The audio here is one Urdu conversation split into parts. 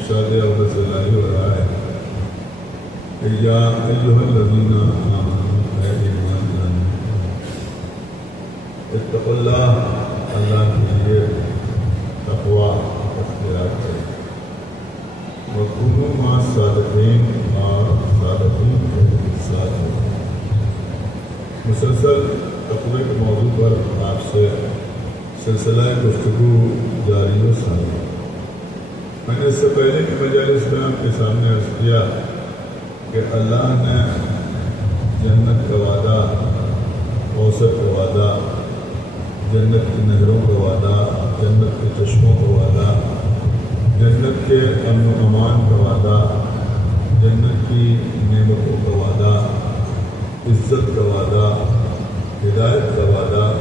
ارشاد اقدس الہی ہو رہا ہے کہ یا ایھا الذین آمنوا اے ایمان لانے اتقوا اللہ، اللہ کے لیے تقوی اختیار کریں، وکونوا مع الصادقین، اور صادقین کے ساتھ ہوں۔ مسلسل تقوی کے موضوع پر آپ سے سلسلہ گفتگو جاری و ساری۔ میں نے اس سے پہلے کی مجالس میں آپ کے سامنے عرض کیا کہ اللہ نے جنت کا وعدہ، کوثر کا وعدہ، جنت کی نہروں کا وعدہ، جنت کے چشموں کا وعدہ، جنت کے امن و امان کا وعدہ، جنت کی نعمتوں کا وعدہ، عزت کا وعدہ، ہدایت کا وعدہ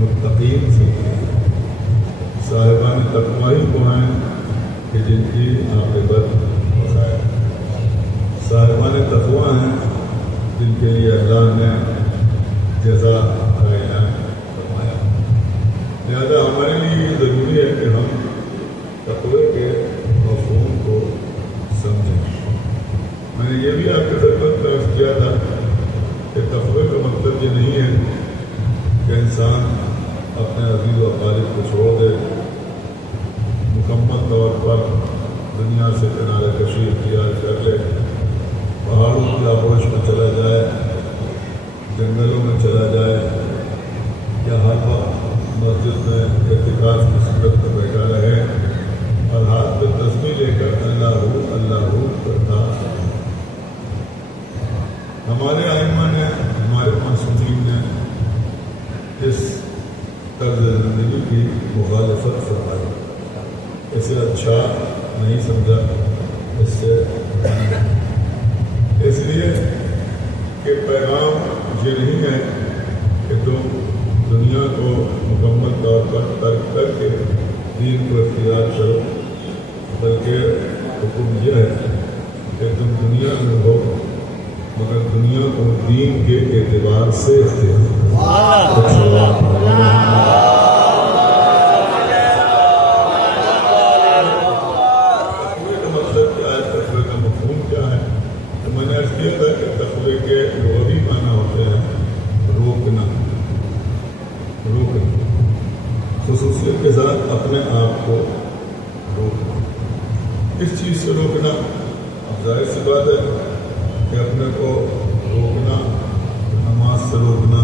متقین سے صاحبان تقوی کو ہیں کہ جن کی عاقبت بخیر، صاحبان تقوی ہیں جن کے لیے اللہ نے جزا کا اعلان فرمایا۔ لہذا ہمارے لیے یہ ضروری ہے کہ ہم تقوی کے مفہوم کو سمجھیں۔ میں نے یہ بھی آپ کے خدمت میں عرض کیا تھا کہ تقوی کا مطلب یہ نہیں ہے کہ انسان اپنے عزیز و اقارب کو چھوڑ دے، مکمل طور پر دنیا سے کنارہ کشی اختیار کر لے، پہاڑوں کی آغوش میں چلا جائے، جنگلوں میں چلا جائے، یا ہر وقت مسجد میں اعتکاف کی صورت میں بیٹھا رہے اور ہاتھ میں تسبیح لے کر اللہ ہو کرتا۔ ہمارے ائمہ نے، ہمارے معصومین نے اس طرز زندگی کی مخالفت فرمائی، اسے اچھا نہیں سمجھا، اس سے اس لیے کہ پیغام یہ نہیں ہے کہ تم دنیا کو مکمل طور پر ترک کر کے دین کو اختیار کرو، بلکہ حکم یہ ہے کہ تم دنیا میں ہو مگر دنیا کو دین کے اعتبار سے اختیار کرو۔ خصوصیت کے ساتھ اپنے آپ کو روکنا۔ کس چیز سے روکنا؟ اب ظاہر سی بات ہے کہ اپنے کو روکنا، نماز سے روکنا،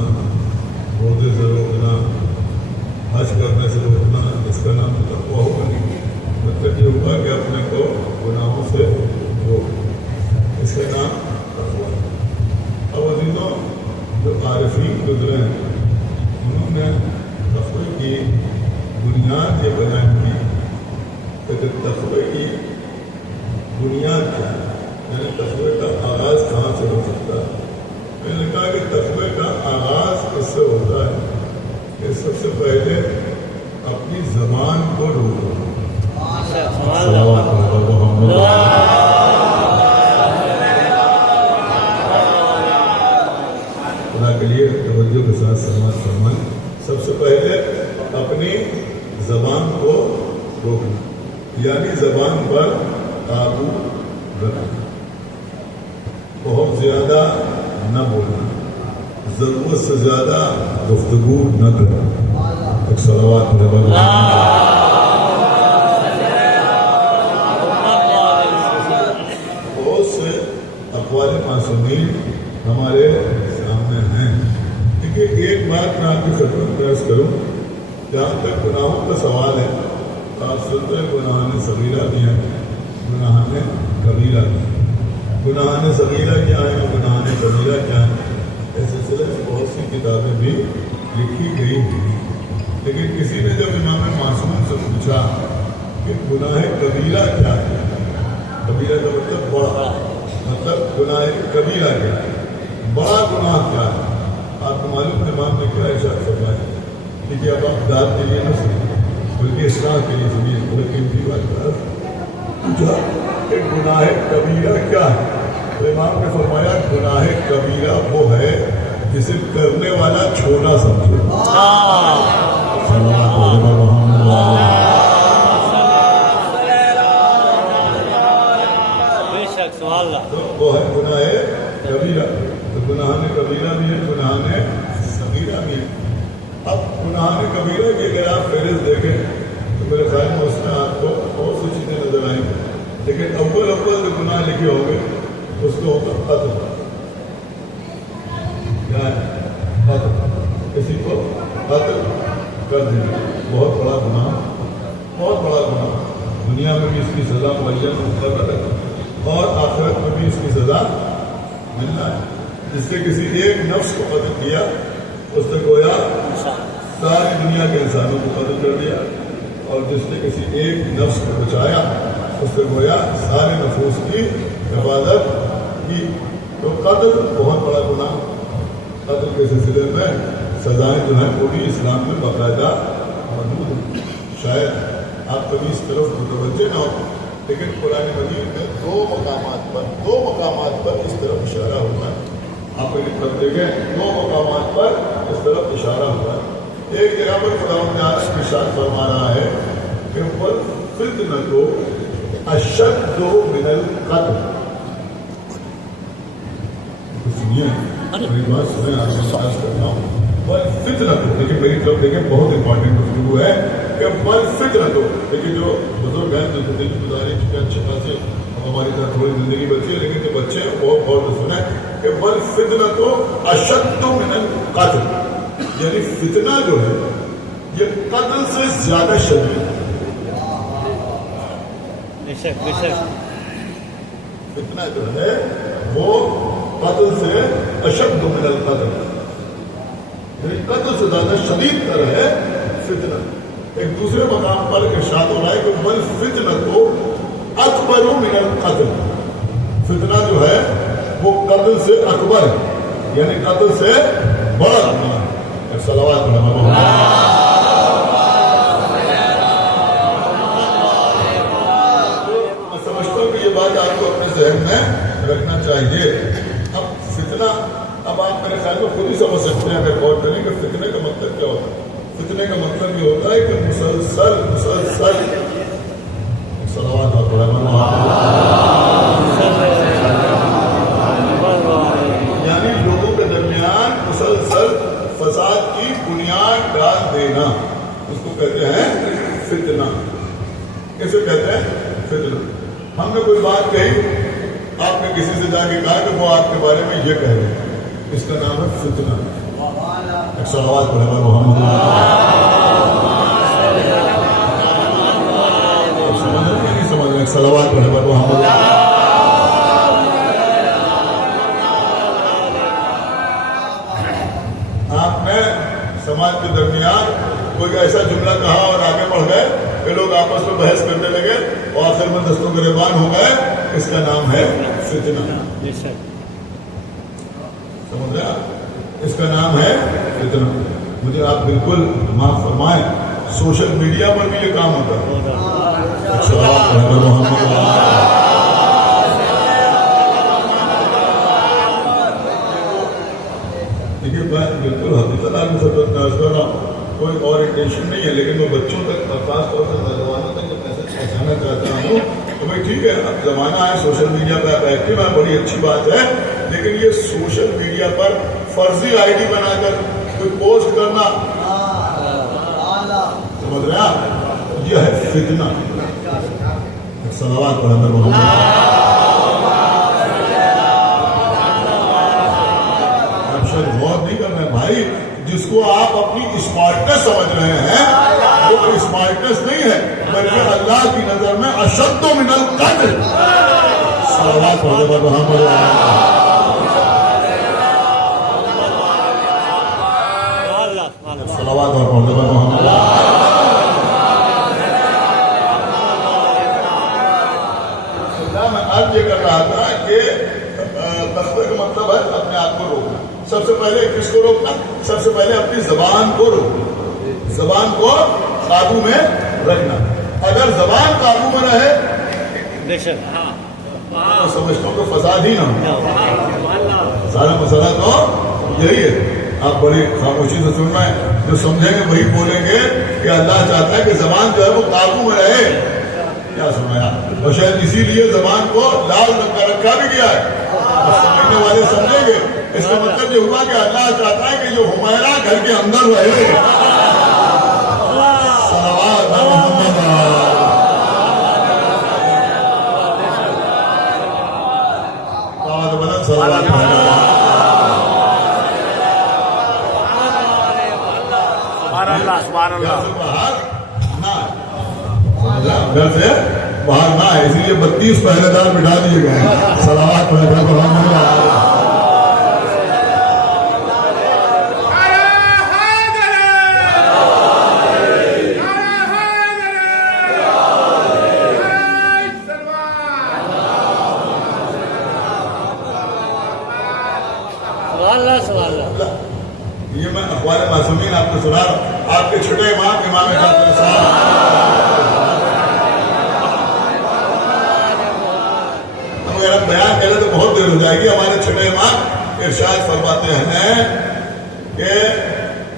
روزے سے روکنا، حج کرنے سے روکنا، اس کا نام تو تقویٰ ہوگا نہیں۔ مطلب یہ ہوگا کہ اپنے کو گناہوں سے روکنا، اس کا نام تقویٰ۔ اب عزیزوں، جو عارفین گزرے ہیں انہوں نے تقوی کی بنیاد یہ بیان کی کہ تقوی کی بنیاد کیا ہے، یعنی تقوی کا آغاز کہاں سے ہو سکتا ہے۔ میں نے کہا کہ تقوی کا آغاز اس سے ہوتا ہے کہ سب سے پہلے اپنی زبان کو روکو۔ خدا کے لیے توجہ کے ساتھ سماعت فرمائیں۔ سب سے پہلے اپنی زبان کو روکنا، یعنی زبان پر قابو رکھنا، بہت زیادہ نہ بولنا، ضرورت سے زیادہ گفتگو نہ کرنا۔ ایک صلوات بہت سے اقوال معصومین ہمارے سامنے ہیں۔ دیکھیے، ایک بات میں آپ کی خدمت میں عرض کروں، جہاں تک گناہوں کا سوال ہے، آپ سنتے ہیں گناہان صغیرہ بھی ہیں، گناہان کبیرہ بھی ہیں۔ گناہان صغیرہ کیا ہیں، گناہان کبیرہ کیا ہیں، اس سلسلے میں بہت سی کتابیں بھی لکھی گئی ہیں۔ لیکن کسی نے جب امام معصوم سے پوچھا کہ گناہ کبیرہ کیا ہے، کبیرہ کا مطلب بڑا، مطلب گناہ کبیرہ کیا ہے، بڑا گناہ کیا ہے، آپ کو معلوم ہے امام نے کیا ارشاد فرمایا؟ کہ اب آپ داد کے لیے نہ سنیے بلکہ اصلاح کے لیے سنیے، بلکہ ان کی بات پوچھا کہ گناہ کبیرہ کیا ہے، تو امام نے فرمایا گناہ کبیرہ وہ ہے جسے کرنے والا چھوٹا سمجھے۔ میرے خیال میں اس میں آپ کو بہت سی چیزیں نظر آئیں گی، لیکن اول جو گناہ لکھے ہوں گے اس کو ہوگا قتل. کیا ہے؟ قتل. کسی کو قتل کر دینا بہت بڑا گناہ، بہت بڑا گناہ. دنیا میں بھی اس کی سزا معین مقرر ہے اور آخرت میں بھی اس کی سزا ملنا ہے. جس نے کسی ایک نفس کو قتل کیا اس نے گویا ساری دنیا کے انسانوں کو قتل کر دیا، اور جس نے کسی ایک نفس کو بچایا اس نے گویا سارے نفوس کی حفاظت کی. تو قتل بہت بڑا گناہ. قتل کے سلسلے میں سزائیں جو ہیں پوری اسلام میں باقاعدہ موجود ہیں. شاید آپ کبھی اس طرف متوجہ نہ ہو، لیکن قرآن مجید میں دو مقامات پر اس طرف اشارہ ہوا ہے. آپ میری طرف دیکھیں، 2 مقامات پر اس طرف اشارہ ہوا ہے. ایک جگہ پر خداوند نے ارشاد فرما رہا ہے کہ وَالْفِتْنَةُ أَشَدُّ مِنَ الْقَتْلِ. سنیے میری بات سنیں، آپ کو عرض کرتا ہوں. وَالْفِتْنَةُ، لیکن میری طرف دیکھیں، بہت امپورٹنٹ گفتگو ہے کہ وَالْفِتْنَةُ. لیکن جو بزرگ ہیں جو دل کی گزاری چکے اچھے خاصے ہماری طرح تھوڑی زندگی بچی ہے، لیکن جو بچے ہیں وہ غور سے سنیں کہ وَالْفِتْنَةُ أَشَدُّ مِنَ الْقَتْلِ. یعنی فتنہ جو ہے یہ قتل سے زیادہ شدید ہے. فتنہ جو ہے وہ قتل سے اشد من القتل، یعنی قتل سے زیادہ شدید تر ہے فتنہ. ایک دوسرے مقام پر ارشاد ہو رہا ہے کہ وَالْفِتْنَةُ أَكْبَرُ مِنَ الْقَتْلِ. فتنہ جو ہے وہ قتل سے اکبر ہے، یعنی قتل سے بڑا گناہ ہے. صلوات محمد. میں سمجھتا ہوں کہ یہ بات آپ کو اپنے ذہن میں رکھنا چاہیے. اب فتنہ، اب آپ میرے خیال میں خود ہی سمجھ سکتے ہیں اگر غور کریں کہ فتنے کا مطلب کیا ہوتا ہے. فتنے کا مطلب یہ ہوتا ہے کہ مسلسل صلوات یعنی لوگوں کے درمیان مسلسل فساد کی بنیاد ڈال دینا، اس کو کہتے ہیں فتنہ. کیسے کہتے ہیں؟ فتنہ. ہم نے کوئی بات کہی، آپ نے کسی سے جا کے کہا کہ وہ آپ کے بارے میں یہ کہہ رہے ہیں، اس کا نام ہے فتنہ. صلوات پڑھے محمد. سمجھ رہے نہیں سمجھ رہے؟ صلوات پڑھے محمد. آپ نے سماج کے درمیان کوئی ایسا جملہ کہا اور آگے بڑھ گئے کہ لوگ آپس میں بحث کرنے لگے اور آخر میں دستوں گریبان ہو گئے، اس کا نام ہے فتنہ. سمجھ رہے آپ؟ اس کا نام ہے فتنہ. مجھے آپ بالکل معاف فرمائیں، سوشل میڈیا پر بھی یہ کام ہوتا ہے. بالکل حقیقت آپ کو عرض کر رہا ہوں، کوئی اور انٹینشن نہیں ہے، لیکن میں بچوں تک اور خاص طور سے نوجوانوں تک یہ میسج پہنچانا چاہتا ہوں کہ بھائی ٹھیک ہے، اب زمانہ ہے سوشل میڈیا پہ آپ ایکٹیو ہیں، بڑی اچھی بات ہے، لیکن یہ سوشل میڈیا پر فرضی آئی ڈی بنا کر کوئی پوسٹ کرنا، سمجھ رہے ہیں آپ، یہ ہے فتنہ. صلوات پڑھے محمد. غور نہیں کرنا بھائی، جس کو آپ اپنی اسمارٹنس سمجھ رہے ہیں وہ اسمارٹنس نہیں ہے، بلکہ اللہ کی نظر میں اشد من القتل. صلوات پڑھے محمد. صلوات اور پڑھے محمد. میں عرض یہ کر رہا تھا کہ تقوی کا مطلب ہے اپنے آپ کو روکنا. سب سے پہلے کس کو روکنا؟ سب سے پہلے اپنی زبان کو روکنا، زبان کو قابو میں رکھنا. اگر زبان قابو میں رہے تو سمجھتا ہوں کہ فساد ہی نہ ہو. سارا مسئلہ تو یہی ہے. آپ بڑی خاموشی سے سننا ہے، جو سمجھیں گے وہی بولیں گے کہ اللہ چاہتا ہے کہ زبان جو ہے وہ قابو میں رہے. کیا سنایا؟ اور شاید اسی لیے زبان کو لال رنگ کا رکھا بھی گیا ہے. سمجھنے والے سمجھیں گے اس کا مطلب یہ ہوا کہ اللہ چاہتا ہے کہ جو حمیرہ گھر کے اندر رہے. صلوات محمد. گھر سے باہر نہ آئے، اسی لیے 32 پہرے دار بٹھا دیے گئے ہیں. صلوات پڑھ کر محمد علیہ. یہ میں اخبار معصومین آپ کو سنا رہا ہوں. آپ کے چھوٹے امام جعفر صاحب اگر بیان کریں تو بہت دیر ہو جائے گی. ہمارے چھوٹے امام ارشاد فرماتے ہیں کہ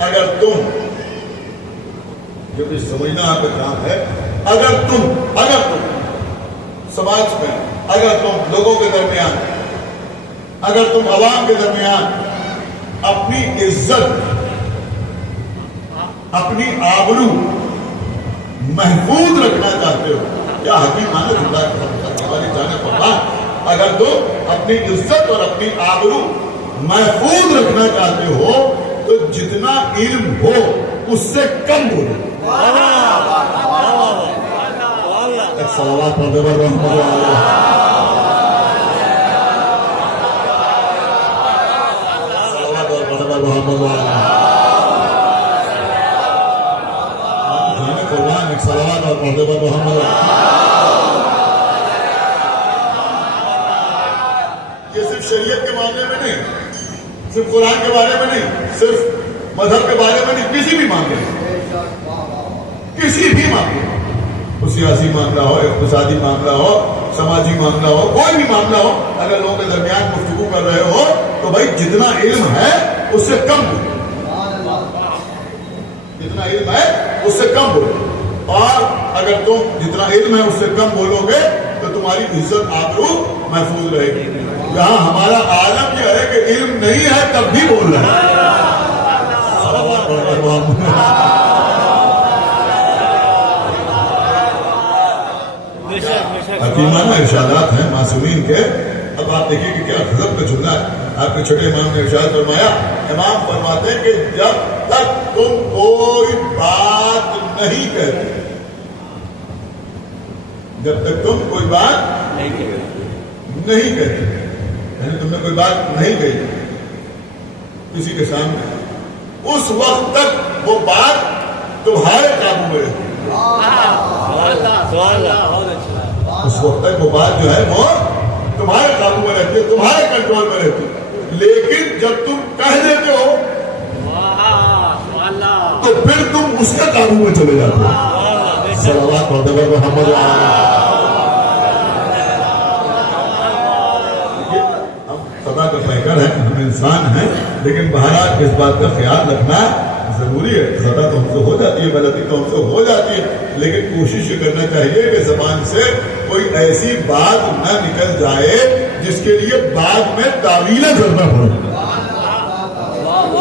اگر تم، جو بھی سمجھنا آپ کا کام ہے، اگر تم سماج میں، اگر تم لوگوں کے درمیان، اگر تم عوام کے درمیان اپنی عزت، اپنی آبرو محفوظ رکھنا چاہتے ہو، کیا حکیم مانے ہماری جانے پڑھا، اگر تم اپنی عزت اور اپنی آبرو محفوظ رکھنا چاہتے ہو تو جتنا علم ہو اس سے کم بولو. صلوات پڑھتے ہوئے رحمت اللہ علیہ. محمد جانے قربان ایک صلوات اور پڑھتے پر محمد. یہ صرف شریعت کے معاملے میں نہیں، صرف قرآن کے بارے میں نہیں، صرف مذہب کے بارے میں نہیں، کسی بھی معاملے وہ سیاسی معاملہ ہو، اقتصادی معاملہ ہو، سماجی معاملہ ہو، کوئی بھی معاملہ ہو، اگر لوگوں کے درمیان گفتگو کر رہے ہو تو بھائی جتنا علم ہے اس سے کم بولو، جتنا علم ہے اس سے کم بولو. اور اگر تم جتنا علم ہے اس سے کم بولو گے تو تمہاری عزت آبرو محفوظ رہے گی. یہاں ہمارا عالم یہ ہے کہ علم نہیں ہے تب بھی بول رہے ہیں. حکیمانہ ارشادات ہیں معصومین کے. اب آپ دیکھیے کہ کیا غضب کا جملہ ہے. آپ کے چھوٹے امام نے ارشاد فرمایا، امام فرماتے ہیں کہ جب تک تم کوئی بات نہیں کہتے، جب تک تم کوئی بات نہیں کہتے، یعنی تم نے کوئی بات نہیں کہی کسی کے سامنے، اس وقت تک وہ بات تمہارے قابو میں رہتی ہے. اس وقت تک وہ بات جو ہے وہ تمہارے قابو میں رہتی ہے، تمہارے کنٹرول میں رہتی ہے. لیکن جب تم کہہ دیتے ہو تو پھر تم اس کے قابو میں چلے جاتے ہو. صلوات پڑھتے ہوئے محمد ہم سدا کا پیکر ہیں، ہم انسان ہیں، لیکن بہرحال اس بات کا خیال رکھنا ضروری ہے. سدا تو ہم سے ہو جاتی ہے، غلطی تو ہم سے ہو جاتی ہے، لیکن کوشش یہ کرنا چاہیے کہ زبان سے کوئی ایسی بات نہ نکل جائے جس کے لیے بعد میں تعویلیں کرنا پڑے.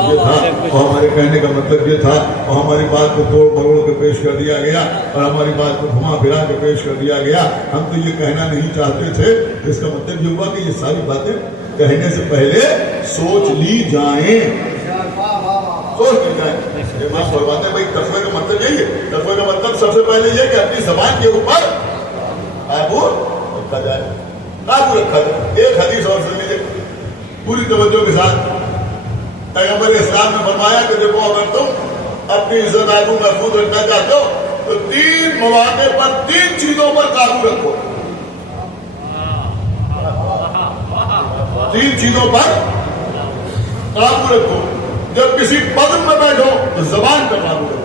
یہ تھا اور ہمارے کہنے کا مطلب یہ تھا، اور ہماری بات کو توڑ مروڑ کے پیش کر دیا گیا اور ہماری بات کو گھما پھرا کے پیش کر دیا گیا. ہم تو یہ کہنا نہیں چاہتے تھے. اس کا مطلب یہ ہوا کہ یہ ساری باتیں کہنے سے پہلے سوچ لی جائیں، سوچ لی جائیں. امام فرماتے ہیں بھائی تقوی کا مطلب یہی ہے. تقوی کا مطلب سب سے پہلے یہ کہ اپنی زبان کے اوپر قابو رکھا جائے، قابو رکھا جائے. ایک حدیث اور سن لیجیے پوری توجہ کے ساتھ. پیغمبر اسلام نے فرمایا کہ دیکھو اگر تم اپنی عزت آبرو محفوظ رکھنا چاہتے ہو تو 3 مواقع پر 3 چیزوں پر قابو رکھو. 3 چیزوں پر قابو رکھو. جب کسی بزم میں بیٹھو تو زبان پر قابو رکھو.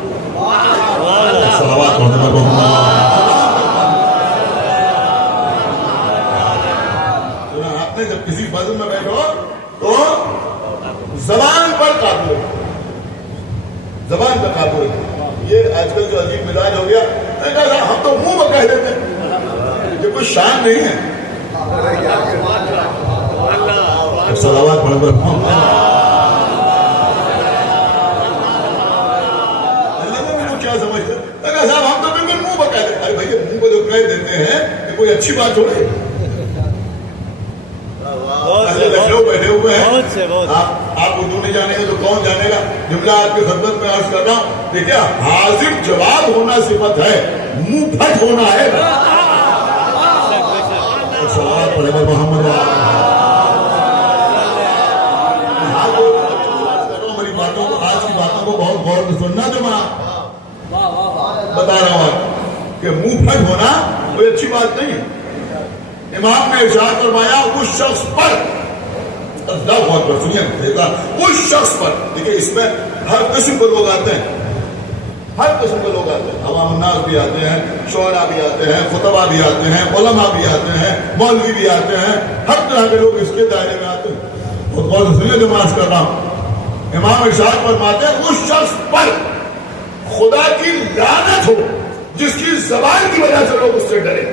آپ نے جب کسی بزم میں بیٹھو تو زبان پر قابو رکھو، زبان پر قابو رکھو. یہ آج کل جو عجیب مزاج ہو گیا، ہم تو منہ میں کہہ دیتے ہیں، یہ کوئی شان نہیں ہے. صلوات پڑھ کر کیا سمجھتے ہیں صاحب، ہم تو بالکل منہ پہ کہہ دیتے. ارے بھائی منہ پہ جو کہہ دیتے ہیں یہ کوئی اچھی بات تھوڑی ہے. لکھنؤ بیٹھے ہوئے ہیں، آپ اردو نہیں جانے گا تو کون جانے گا؟ جملہ آپ کی خدمت میں عرض کر رہا ہوں. دیکھیے حاضر جواب ہونا صفت ہے، منہ پھٹ ہونا ہے. صلوات پڑھے گا محمد. میری باتوں کو، آج کی باتوں کو بہت غور سے سننا. جو میں بتا رہا ہوں کہ منہ پھٹ ہونا کوئی اچھی بات نہیں ہے. امام نے ارشاد فرمایا اس شخص پر، اللہ بہت پر سنیے، اس شخص پر. دیکھیں اس میں ہر قسم کے لوگ آتے ہیں، ہر قسم کے لوگ آتے ہیں. عوام الناس بھی آتے ہیں، شعراء بھی آتے ہیں، خطبہ بھی آتے ہیں، علماء بھی آتے ہیں، مولوی بھی آتے ہیں. ہر طرح کے لوگ اس کے دائرے میں آتے ہیں. بہت غور سے سنیے جو میں عرض کر رہا ہوں. امام ارشاد فرماتے ہیں اس شخص پر خدا کی لعنت ہو جس کی زبان کی وجہ سے لوگ اس سے ڈرے.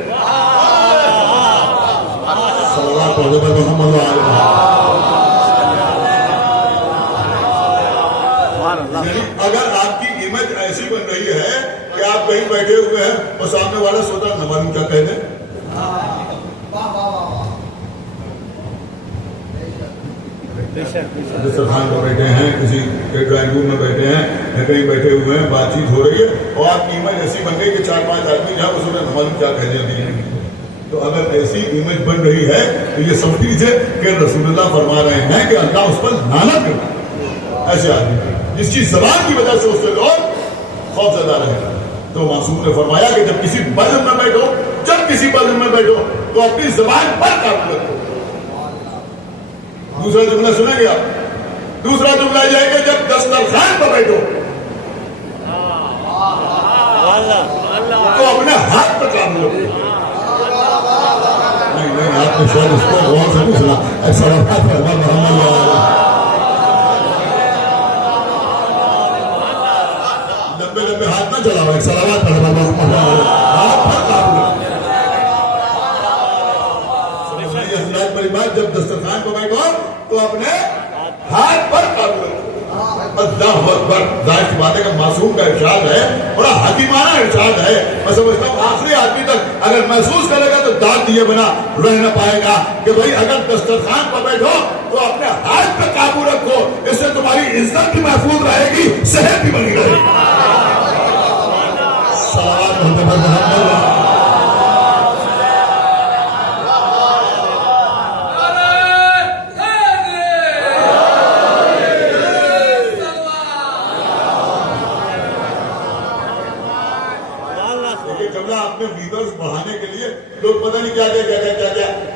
صلوات علی محمد و آل محمد. اگر آپ کی امیج ایسی بن رہی ہے کہ آپ کہیں بیٹھے ہوئے ہیں اور سامنے والا سوچا نہ معلوم کیا کہہ دیں. دسترخوان پر بیٹھے ہیں، کسی کے ڈرائنگ روم میں بیٹھے ہیں یا کہیں بیٹھے ہوئے ہیں، بات چیت ہو رہی ہے اور آپ کی امیج ایسی بن گئی کہ 4-5 آدمی جہاں وہ سوچا نہ معلوم کیا کہہ دیں. تو اگر ایسی امیج بن رہی ہے تو یہ سمجھ لیجیے کہ رسول اللہ فرما رہے ہیں کہ اللہ اس پر لعنت کرتا ہے ایسے آدمی جس کی زبان کی وجہ سے اس سے لوگ خوف زدہ رہے. تو معصوم نے فرمایا کہ جب کسی بزم میں بیٹھو، جب کسی بزم میں بیٹھو تو اپنی زبان پر قابو رکھو. دوسرا جملہ سنیں گے آپ؟ دوسرا جملہ یہ ہے کہ جب دسترخوان پر بیٹھو تو اپنے ہاتھ پر قابو رکھو. نہیں آپ نے شاید اس کو غور سے نہیں سنا. ایسا لمبے ہاتھ نہ چلاؤ. ایک صلوات پڑھو. بڑی بات، جب دسترخوان پر بیٹھو تو اپنے ہاتھ پر قابو رکھو. اللہ اکبر. ظاہر سی بات ہے کہ معصوم کا ارشاد ہے، بڑا حکیمانہ ارشاد ہے. میں سمجھتا ہوں آخری آدمی تک اگر محسوس کرے گا تو داد دیے بنا رہ نہ پائے گا کہ بھائی اگر دسترخوان پر بیٹھو تو اپنے ہاتھ پہ قابو رکھو. اس سے تمہاری عزت بھی محفوظ رہے گی، صحت بھی بنی رہے گی. بڑھانے کے لیے لوگ پتہ نہیں کیا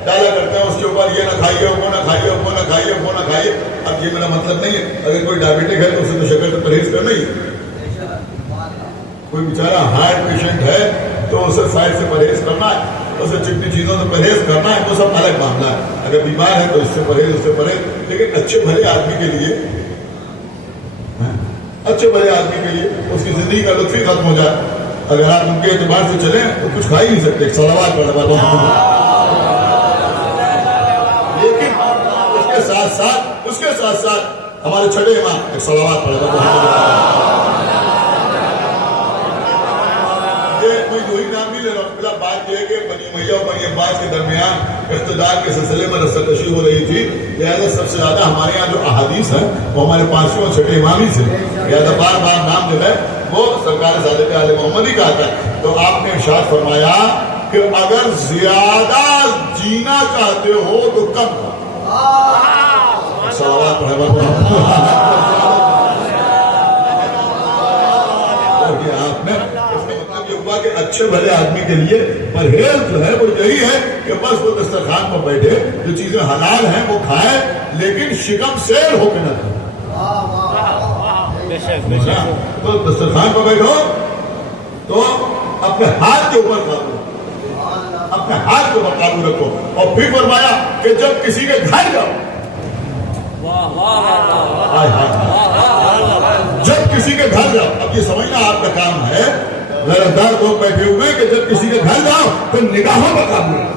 ڈالا کرتے ہیں اس کے اوپر. یہ نہ کھائیے، وہ نہ کھائیے، وہ نہ کھائیے، وہ نہ کھائیے. اب یہ میرا مطلب نہیں ہے اگر کوئی ڈائبٹک ہے تو اسے تو شکر سے پرہیز کرنا ہی. کوئی بیچارہ ہارٹ پیشنٹ ہے تو اسے فیٹ سے پرہیز کرنا ہے، اسے چکنی چیزوں سے پرہیز کرنا ہے. وہ سب الگ معاملہ ہے. اگر بیمار ہے تو اس سے پرہیز، اس سے پرہیز. لیکن اچھے بھلے آدمی کے لیے، اچھے بھلے آدمی کے لیے اس کی زندگی کا لطف ہی ختم ہو جائے. اگر آپ ان کے اعتبار سے چلیں تو کچھ کھا ہی نہیں سکتے. صلوات پڑھنا. لیکن اس کے ساتھ ساتھ ہمارے چھٹے امام ایک صلوات پڑھنا. یہ کوئی دو ہی نام نہیں لے رہا ہوں. بات یہ ہے کہ بنی امیہ اور بنی عباس کے درمیان اقتدار کے سلسلے میں رساکشی ہو رہی تھی. لہٰذا سب سے زیادہ ہمارے یہاں جو احادیث ہیں وہ ہمارے پانچویں اور چھٹے امام ہی سے. لہٰذا بار بار نام جو ہے وہ سرکار صادق آل محمد ہی کہتا ہے. تو آپ نے ارشاد فرمایا کہ اگر زیادہ جینا چاہتے ہو تو کم کرو. آپ نے مطلب یہ ہوا کہ اچھے بھلے آدمی کے لیے پرہیز جو ہے وہ یہی ہے کہ بس وہ دسترخوان پر بیٹھے، جو چیزیں حلال ہیں وہ کھائے لیکن شکم سیر ہو کے نہ کھائے. تو دسترخوان پر بیٹھو تو اپنے ہاتھ کے اوپر قابو رکھو، اپنے ہاتھ کے اوپر قابو رکھو. اور پھر فرمایا کہ جب کسی کے گھر جاؤ، جب کسی کے گھر جاؤ، اب یہ سمجھنا آپ کا کام ہے، لڑکدار لوگ بیٹھے ہوئے کہ جب کسی کے گھر جاؤ تو نگاہوں پر قابو رکھو.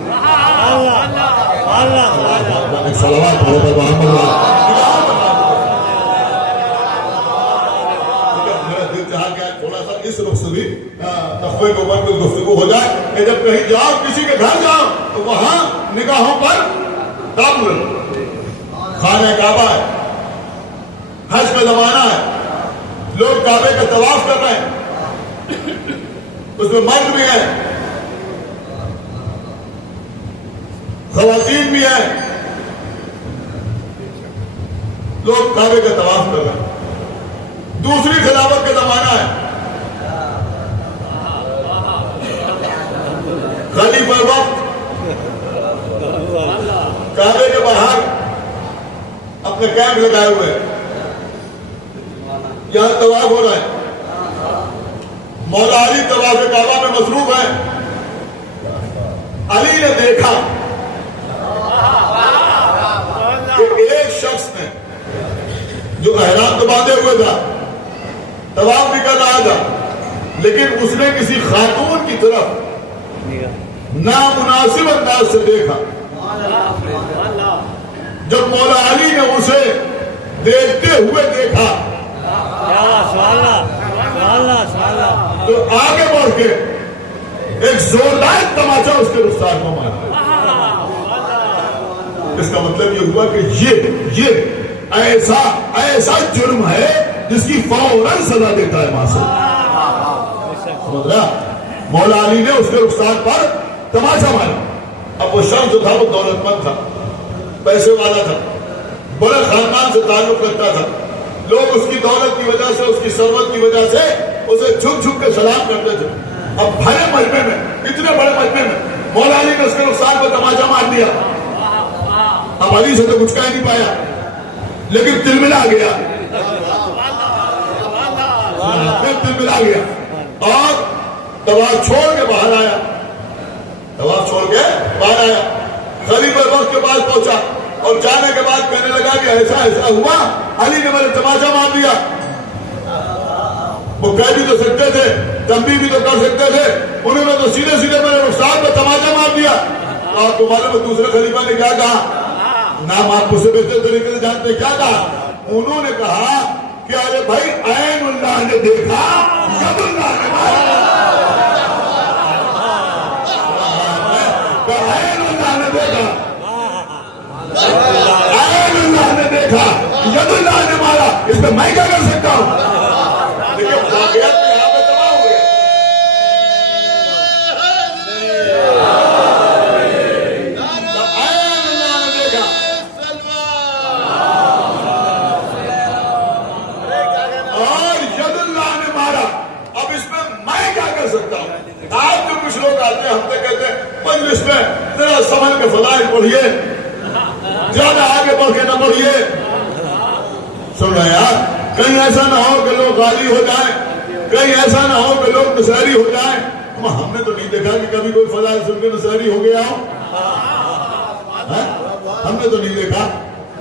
صلوات پڑھو محمد. تھوڑا سا اس رخ سے بھی تقوی کے اوپر کوئی گفتگو ہو جائے کہ جب کہیں جاؤ، کسی کے گھر جاؤ تو وہاں نگاہوں پر قابو رکھو. خانہ کعبہ ہے، حج کا زمانہ ہے، لوگ کعبے کا طواف کر رہے ہیں، اس میں مرد بھی ہیں، خواتین بھی ہیں، لوگ کعبے کا طواف کر رہے ہیں۔ دوسری خلافت کا زمانہ ہے، خلیفہ وقت کعبے کے باہر اپنے کیمپ لگائے ہوئے ہیں، یہاں طواف ہو رہا ہے، مولا علی طواف کعبہ میں مصروف ہے۔ علی نے دیکھا کہ ایک شخص نے جو احرام تو باندھے ہوئے تھا، طواف بھی کر رہا تھا، لیکن اس نے کسی خاتون کی طرف نامناسب انداز سے دیکھا۔ جب مولا علی نے اسے دیکھتے ہوئے دیکھا تو آگے بڑھ کے ایک زوردار تماچا اس کے رخسار کو مارا۔ اس کا مطلب یہ ہوا کہ یہ ایسا جرم ہے جس کی فوراً سزا دیتا ہے معصوم۔ سمجھ رہا؟ مولا علی نے اس کے رخسار پر تماچا مارا۔ اب وہ شخص جو تھا وہ دولت مند تھا، پیسے والا تھا، بڑے خاندان سے تعلق رکھتا تھا، لوگ اس کی دولت کی وجہ سے، اس کی ثروت کی وجہ سے اسے جھک جھک کے سلام کرتے تھے۔ اب بڑے مجمع میں، اتنے بڑے مجمع میں مولا علی نے اس کے رخسار پر تماچا مار دیا۔ اب علی سے تو کچھ کہہ نہیں پایا، لیکن تلملا گیا، تلملا گیا اور طواف چھوڑ کے باہر آیا، طواف چھوڑ کے باہر آیا، خلیفہ وقت کے پاس پہنچا اور جانے کے بعد کہنے لگا کہ ایسا ایسا ہوا، علی نے میرے تماچا مار دیا۔ وہ کہہ بھی تو سکتے تھے، تنبیہ بھی تو کر سکتے تھے، انہوں نے تو سیدھے سیدھے میرے رخسار پر تماچا مار دیا۔ آپ کو معلوم ہے دوسرے خلیفہ نے کیا کہا؟ نام آپ اسے بہتر طریقے سے جانتے ہیں، کیا کہا؟ انہوں نے کہا کہ ارے بھائی عین اللہ نے دیکھا، ید اللہ نے مارا۔ عین اللہ نے دیکھا، عین اللہ نے دیکھا، ید اللہ نے مارا، اس پہ میں کیا کر سکتا ہوں؟ لیکن واقعات میں یہاں پہ تباہ ہو گیا۔ عین اللہ نے دیکھا، اور ید اللہ نے مارا، اب اس میں میں کیا کر سکتا ہوں؟ آج جو کچھ لوگ آتے ہیں ہم سے کہتے ہیں مجلس میں ذرا سمجھ کے فضائل پڑھیے، زیادہ آگے بڑھ کے نہ بڑھیے۔ سن رہے یار، کہیں ایسا نہ ہو کہ لوگ غالی ہو جائیں، کہیں ایسا نہ ہو کہ لوگ نصیری ہو جائیں۔ ہم نے تو نہیں دیکھا کہ کبھی کوئی فضائل سن کے نصیری ہو گیا ہو، ہم نے تو نہیں دیکھا،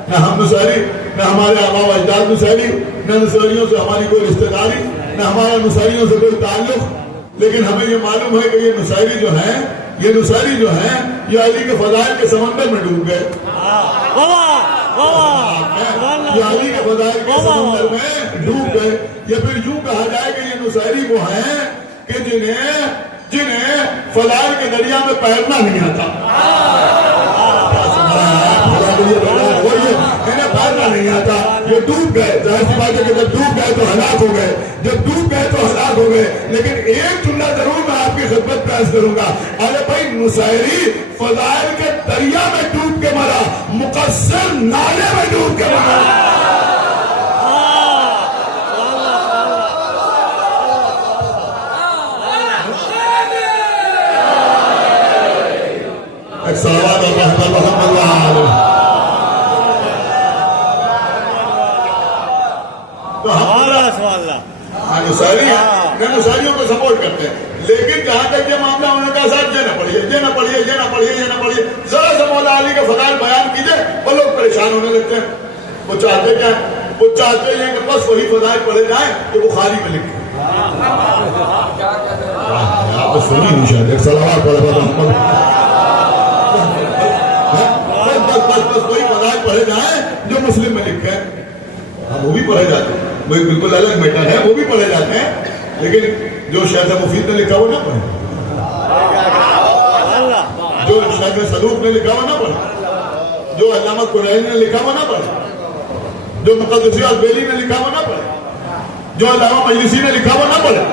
نہ ہم نصیری، نہ ہمارے آبا و اجداد نصیری، نہ نصیریوں سے ہماری کوئی رشتہ داری، نہ ہمارا نصیریوں سے کوئی تعلق۔ لیکن ہمیں یہ معلوم ہے کہ یہ نصیری جو ہیں، یہ علی کے فضائل کے سمندر میں ڈوب گئے، یہ علی کے فضائل کے سمندر میں ڈوب گئے۔ یا پھر یوں کہا جائے کہ یہ نصیری وہ ہیں کہ جنہیں فضائل کے دریا میں تیرنا نہیں آتا، انہیں تیرنا نہیں آتا، یہ ڈوب گئے۔ ظاہر سی بات ہے کہ جب ڈوب گئے تو ہلاک ہو گئے، جب ڈوب گئے تو ہلاک ہو گئے۔ لیکن ایک جملہ ضرور میں آپ کی خدمت پیش کروں گا، ارے بھائی نصیری فضائل کے دریا میں ڈوب کے مرا، مقصر نالے میں ڈوب کے مرا۔ ایک صلوات اور رحمت محمد علیہ۔ نصیریوں کو سپورٹ کرتے ہیں، لیکن جہاں تک یہ معاملہ ہونے کا ساتھ یہ نہ پڑھیے، ذرا سا مولا علی کے فضائل بیان کیجئے، وہ لوگ پریشان ہونے لگتے ہیں۔ وہ چاہتے کیا ہیں؟ وہ چاہتے ہیں کہ بس وہی فضائل پڑھے جائیں کہ بخاری میں لکھے۔ آپ سنی نہیں شاید، ایک صلوات پڑھے بس وہی فضائل پڑھے جائیں جو مسلم میں لکھے ہیں۔ ہم وہ بھی پڑھے جاتے ہیں، وہ بالکل الگ میٹر ہے، وہ بھی پڑھے جاتے ہیں، لیکن جو شیخ مفید نے لکھا وہ نہ پڑھے، جو شیخ صدوق نے لکھا وہ نہ پڑھے، جو علامہ قرائن نے لکھا وہ نہ پڑھے۔ جو مقدسیات بیلی نے لکھا وہ نہ پڑھے, جو علامہ مجلسی نے لکھا وہ نہ پڑھے,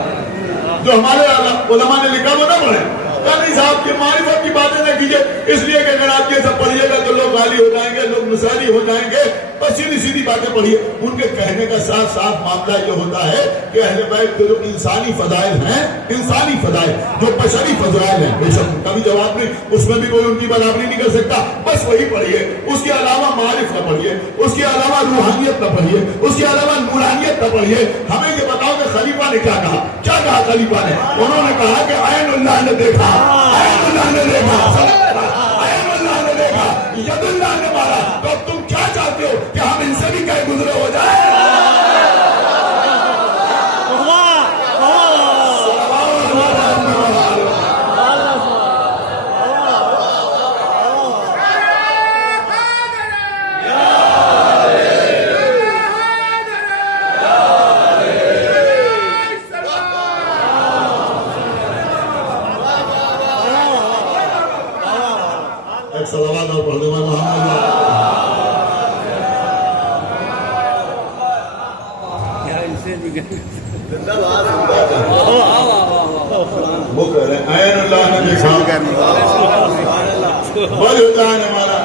جو ہمارے علماء نے لکھا وہ نہ پڑھے. قاضی صاحب کی معرفت کی باتیں نہ کیجیے, اس لیے کہ اگر آپ یہ سب پڑھیے گا تو لوگ غالی ہو جائیں گے, لوگ مثالی ہو جائیں گے. بس سیدھی سیدھی باتیں پڑھیے. ان کے کہنے کا ساتھ ساتھ معاملہ یہ ہوتا ہے کہ اہل بیت کے جو انسانی فضائل ہیں, انسانی فضائل جو بشری فضائل ہیں, بے شک ان کا بھی جواب نہیں, اس میں بھی کوئی ان کی برابری نہیں کر سکتا, بس وہی پڑھیے. اس کے علاوہ معارف نہ پڑھیے, اس کے علاوہ روحانیت نہ پڑھیے, اس کے علاوہ نورانیت نہ پڑھیے. ہمیں یہ بتاؤ کہ خلیفہ نے کیا کہا خلیفہ نے؟ انہوں نے کہا کہ عین اللہ نے دیکھا, عین اللہ نے دیکھا, عین اللہ نے دیکھا, ید اللہ نے مارا. تو اب تم کیا چاہتے ہو کہ ہم ان سے بھی کہیں گزرے ہو جائیں؟ صلوات اور پڑھنے والے محمد وہ کہہ رہے ہیں عین اللہ نے دیکھا, وجہ اللہ نے مارا.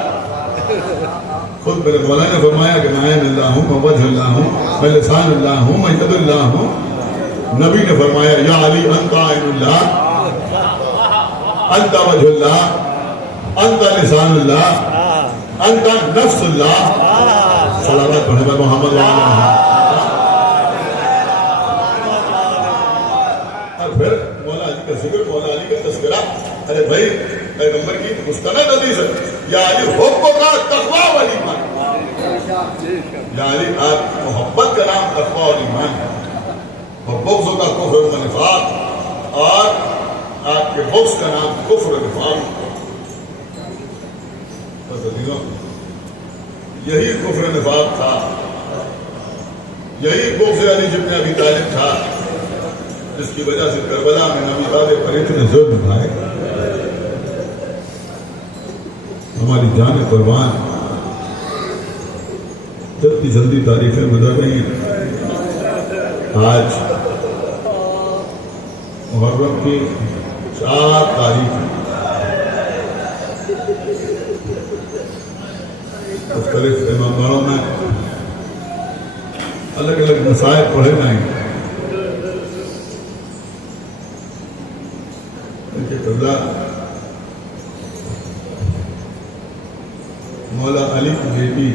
خود میرے مولا نے فرمایا کہ میں عین اللہ ہوں, میں وجہ اللہ ہوں, میں لسان اللہ ہوں, میں ید اللہ ہوں. نبی نے فرمایا یا علی انت عین اللہ, انت وجہ اللہ, انت لسان اللہ, انت نفس اللہ. صلوات پڑھنے پر محمد وعلیہ. اور پھر مولا علی کا ذکر, مولا علی کا تذکرہ. ارے بھائی پیغمبر کی مستند حدیث ہے, یا علی حب کا تقوی والایمان. یا علی آپ کی محبت کا نام تقوی اور ایمان ہے, اور بغض کا کفر و نفاق, اور آپ کے بغض کا نام کفر و نفاق. یہی کفر نفاق تھا, یہی بغض علی ابن ابی طالب تھا, جس کی وجہ سے کربلا میں نبی طالب پر اتنے ظلم اٹھائے. ہماری جان قربان جلدی جلدی تاریخیں گزر رہی ہیں. آج محرم کی 4 تاریخ مختلف امامباروں میں الگ الگ مسائل پڑھے جائیں گے. ان کے قبلہ مولا علی کی بیٹی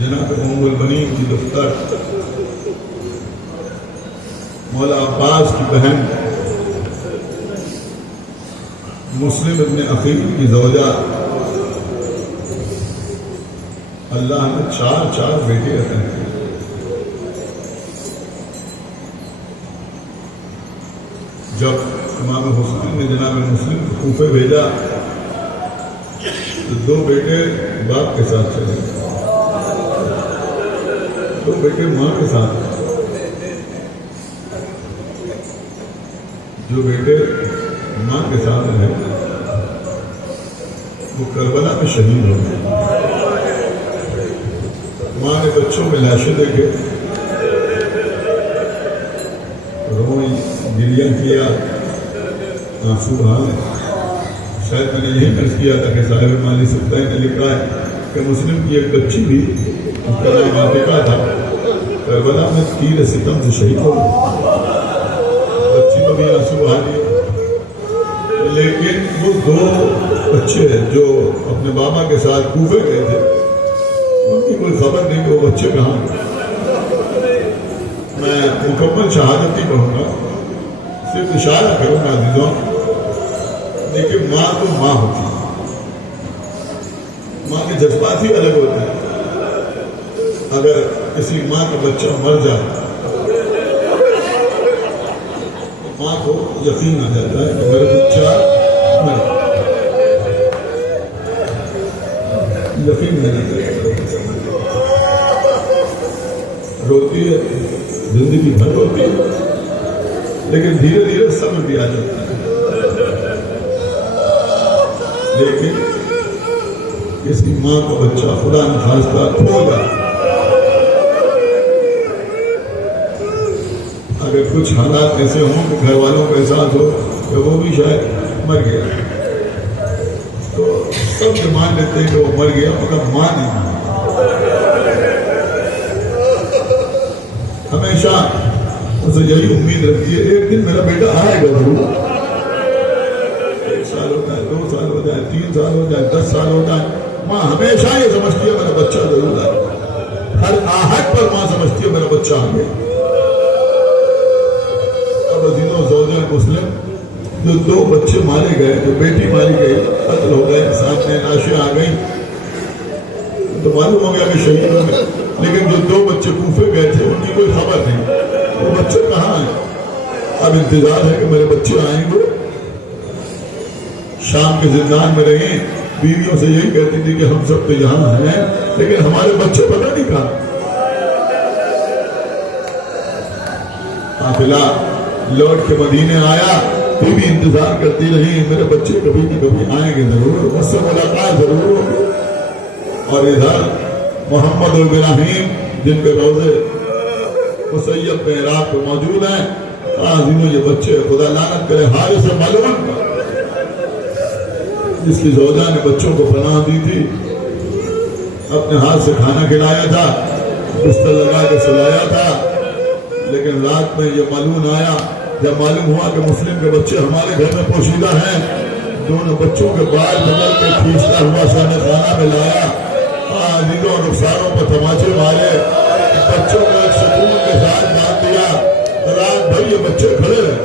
جناب ام البنین کی دختر مولا عباس کی بہن مسلم ابن عقیل کی زوجہ, اللہ نے 4 بیٹے عطا کیے. جب امام حسین نے جناب مسلم کو کوفے بھیجا تو 2 بیٹے باپ کے ساتھ چلے گئے, 2 بیٹے ماں کے ساتھ. جو بیٹے ماں کے ساتھ رہے وہ کربلا میں شہید ہو گئے. ماں نے بچوں میں لاشیں دیکھے, روئی, گریہ کیا, آنسو بہائے. شاید میں نے یہی عرض کیا تھا کہ صاحب مالی سبتائی نے لکھا ہے کہ مسلم کی ایک بچی بھی, اس کا نام عاتقہ تھا, کربلا میں تیر ستم سے شہید ہو گئی. بچی کو بھی آنسو بہا دیے. لیکن وہ 2 بچے جو اپنے بابا کے ساتھ کوفے گئے تھے, ان کی کوئی خبر نہیں کہ وہ بچے کہاں گئے. میں مکمل شہادت نہیں کہوں گا, صرف اشارہ کروں گا عزیزوں. لیکن ماں تو ماں ہوتی ہے, ماں کے جذبات ہی الگ ہوتے ہیں. اگر کسی ماں کا بچہ مر جائے ماں کو یقین آ جاتا ہے کہ میرا بچہ مر, یقین نہیں آتا, روتی ہے, زندگی بھر روتی ہے, لیکن دھیرے دھیرے صبر بھی آ جاتا ہے. لیکن ماں کا بچہ خدا نہ خواستہ کھو جائے، اگر کچھ حالات ایسے ہوں کہ گھر والوں کو احساس ہو کہ وہ بھی شاید مر گیا، تو سب یہ مان لیتے ہیں کہ وہ مر گیا مگر ماں نہیں مانی۔ ہمیشہ اسے یہی امید رکھتی ہے ایک دن میرا بیٹا آئے گا ضرور، 1 سال ہو جائے، 2 سال ہو جائے، 3 سال ہو جائے، 10 سال ہو جائے، ماں ہمیشہ یہ سمجھتی ہے میرا بچہ ضرور آئے، ہر آہٹ پر ماں سمجھتی ہے میرا بچہ آ گیا۔ زوجہ مسلم جو 2 بچے مارے گئے، جو بیٹی ماری گئی، قتل ہو گئے، سامنے لاشیں آ گئی، تو معلوم ہو گیا کہ شہید ہو گئے، لیکن جو 2 بچے کوفے گئے تھے ان کی کوئی خبر نہیں، وہ بچے کہاں ہیں؟ اب انتظار ہے کہ میرے بچے آئیں گے۔ شام کے زندان میں رہی، بیویوں سے یہی کہتی تھی کہ ہم سب تو یہاں ہیں لیکن ہمارے بچے پتہ نہیں کہاں۔ قافلہ لوٹ کے مدینے آیا، پھر بھی انتظار کرتی رہی میرے بچے کبھی نہ کبھی آئیں گے ضرور، مجھ سے ملاقات ضرور ہوگی۔ اور ادھر محمد ابراہیم جن کے روزے مسیب میں عراق میں موجود ہیں، عزیزوں یہ بچے خدا لعنت کرے حارث ملعون کا، جس کی زوجہ نے بچوں کو پناہ دی تھی، اپنے ہاتھ سے کھانا کھلایا تھا، بستر لگا کے سلایا تھا، لیکن رات میں یہ ملعون آیا۔ جب معلوم ہوا کہ مسلم کے بچے ہمارے گھر میں پوشیدہ ہیں، دونوں بچوں کے بال بدل کے کھینچتا ہوا شاہ خانہ میں لایا، عزیزوں اور رخساروں پر تماچے مارے، بچوں کو ایک سکون کے ساتھ باندھ دیا، رات بھر یہ بچے کھڑے رہے۔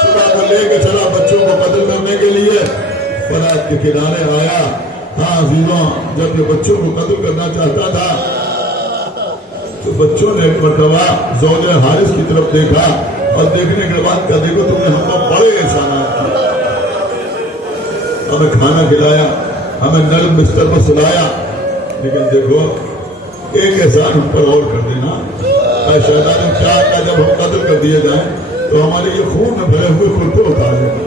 صبح کو لے کے چلا بچوں کو قتل کرنے کے لیے، فرات کے کنارے آیا۔ عزیزوں جب یہ بچوں کو قتل کرنا چاہتا تھا تو بچوں نے ایک مرتبہ زوجہ حارث کی طرف دیکھا، اور دیکھنے کے بعد کہا دیکھو تم نے ہم کو بڑے احسانات کیے، ہمیں کھانا کھلایا، ہمیں نرم بستر پر سلایا، لیکن دیکھو ایک احسان ہم پر اور کر دینا۔ اے شہزادے کیا آتا جب ہم قتل کر دیے جائیں تو ہمارے یہ خون میں بھرے ہوئے کرتے اتار دینا،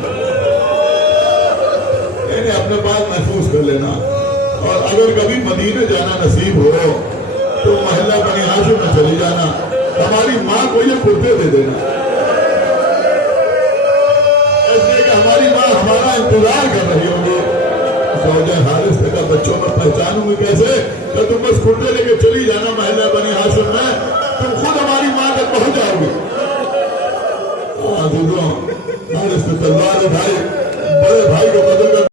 انہیں اپنے پاس محفوظ کر لینا، اور اگر کبھی مدینے جانا نصیب ہو تو محلہ بنی ہاشم میں چلی جانا، ہماری ماں کو یہ کرتے دے دینا، اس لیے کہ ہماری ماں ہمارا انتظار کر رہی ہوگی۔ زوجہ حارث نے کہا بچوں میں پہچانوں گی کیسے؟ کہ تم بس کرتے لے کے چلی جانا محلہ بنی ہاشم میں، تم خود ہمارے